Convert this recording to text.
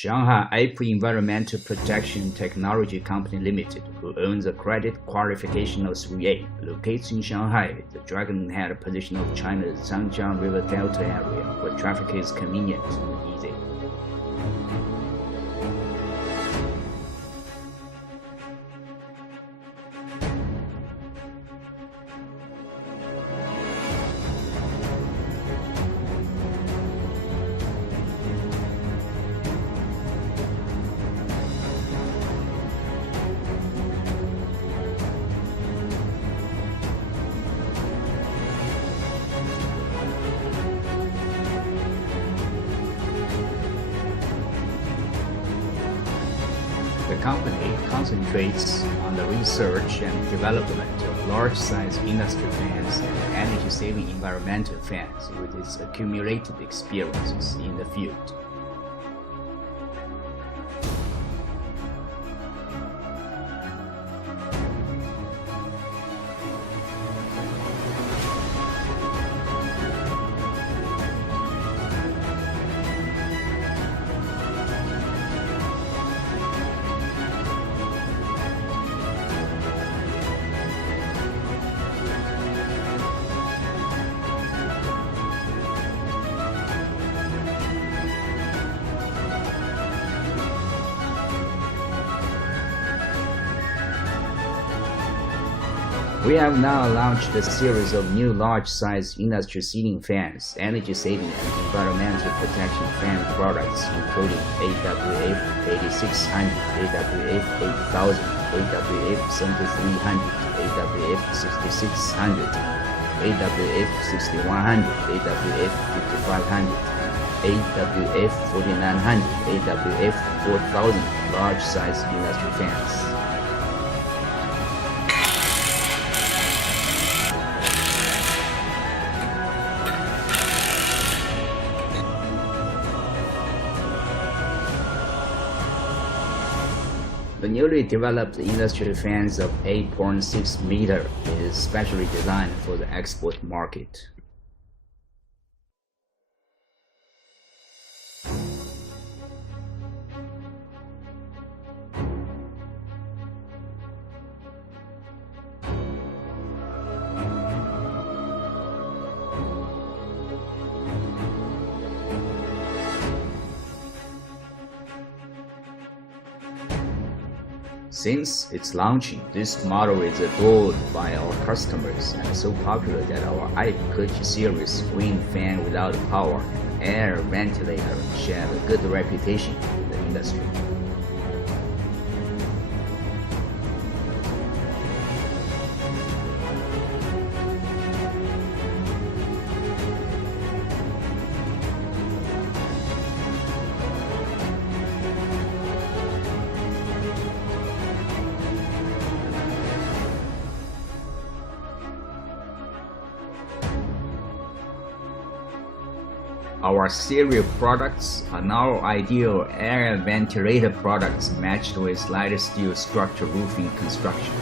Shanghai April Environmental Protection Technology Company Limited, who owns the credit qualification of 3A, locates in Shanghai, the dragon-head position of China's Zhangjiang River Delta area, where traffic is convenient and easy. The company concentrates on the research and development of large-size industry fans and energy-saving environmental fans with its accumulated experiences in the field. We have now launched a series of new large-size industry ceiling fans, energy-saving and environmental protection fan products, including AWF 8600, AWF 8000, AWF 7300, AWF 6600, AWF 6100, AWF 5500, AWF 4900, AWF 4000 large-size industry fans. The newly developed industry fans of 8.6 meter is specially designed for the export market. Since its launching, this model is adored by our customers and so popular that our iPurge series wind fan without power and air ventilator share a good reputation in the industry. Our serial products are now ideal air ventilator products matched with lighter steel structural roofing construction.